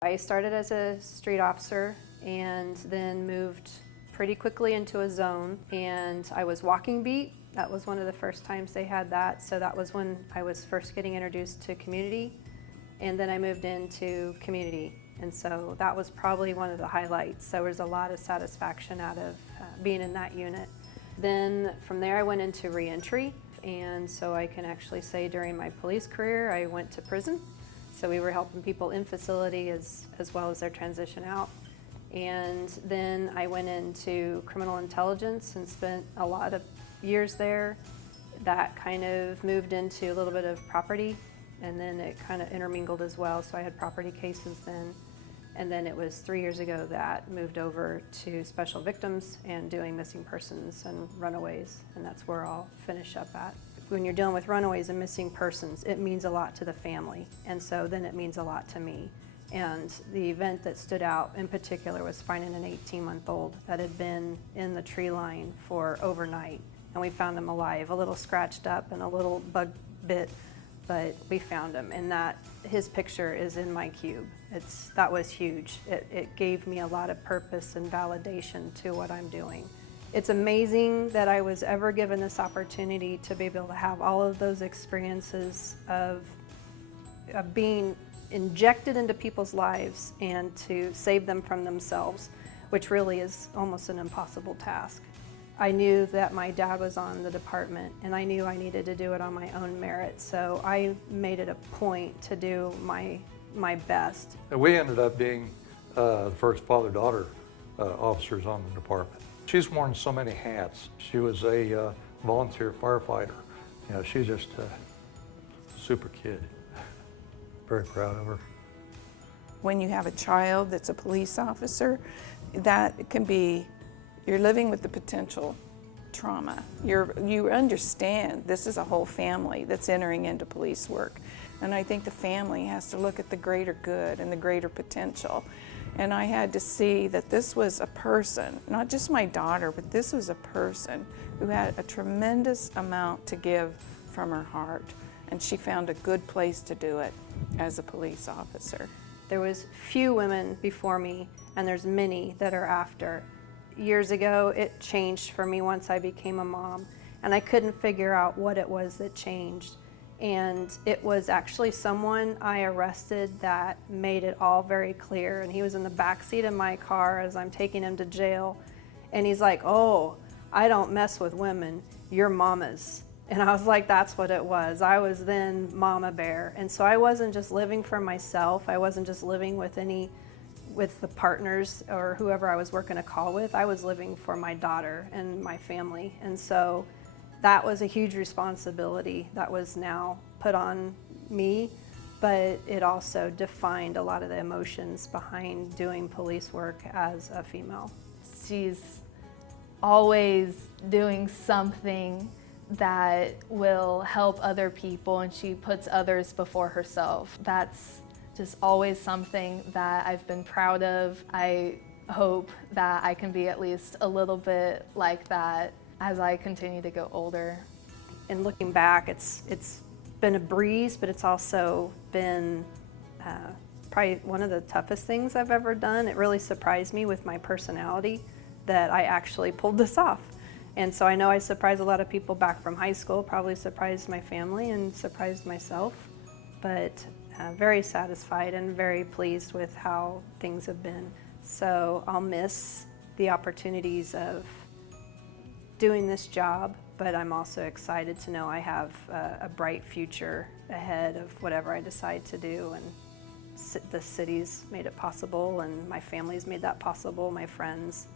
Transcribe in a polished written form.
I started as a street officer and then moved pretty quickly into a zone, and I was walking beat. That was one of the first times they had that, so that was when I was first getting introduced to community, and then I moved into community, and so that was probably one of the highlights. There was a lot of satisfaction out of being in that unit. Then from there I went into reentry, and so I can actually say during my police career I went to prison. So we were helping people in facility as well as their transition out. And then I went into criminal intelligence and spent a lot of years there. That kind of moved into a little bit of property, and then it kind of intermingled as well. So I had property cases then. And then it was 3 years ago that moved over to special victims and doing missing persons and runaways, and that's where I'll finish up at. When you're dealing with runaways and missing persons, it means a lot to the family, and so then it means a lot to me. And the event that stood out in particular was finding an 18-month-old that had been in the tree line for overnight, and we found him alive, a little scratched up and a little bug bit, but we found him, and his picture is in my cube. That was huge. It gave me a lot of purpose and validation to what I'm doing. It's amazing that I was ever given this opportunity to be able to have all of those experiences of being injected into people's lives and to save them from themselves, which really is almost an impossible task. I knew that my dad was on the department, and I knew I needed to do it on my own merit, so I made it a point to do my best. We ended up being the first father-daughter officers on the department. She's worn so many hats. She was a volunteer firefighter. You know, she's just a super kid. Very proud of her. When you have a child that's a police officer, that can be, you're living with the potential trauma. You understand this is a whole family that's entering into police work. And I think the family has to look at the greater good and the greater potential. And I had to see that this was a person, not just my daughter, but this was a person who had a tremendous amount to give from her heart. And she found a good place to do it as a police officer. There was few women before me, and there's many that are after. Years ago, it changed for me once I became a mom, and I couldn't figure out what it was that changed. And it was actually someone I arrested that made it all very clear. And he was in the back seat of my car as I'm taking him to jail. And he's like, "Oh, I don't mess with women, you're mamas." And I was like, that's what it was. I was then mama bear. And so I wasn't just living for myself. I wasn't just living with the partners or whoever I was working a call with. I was living for my daughter and my family. And so that was a huge responsibility that was now put on me, but it also defined a lot of the emotions behind doing police work as a female. She's always doing something that will help other people, and she puts others before herself. That's just always something that I've been proud of. I hope that I can be at least a little bit like that as I continue to go older. And looking back, it's been a breeze, but it's also been probably one of the toughest things I've ever done. It really surprised me with my personality that I actually pulled this off. And so I know I surprised a lot of people back from high school, probably surprised my family and surprised myself, but very satisfied and very pleased with how things have been. So I'll miss the opportunities of doing this job, but I'm also excited to know I have a bright future ahead of whatever I decide to do, and the city's made it possible, and my family's made that possible, my friends.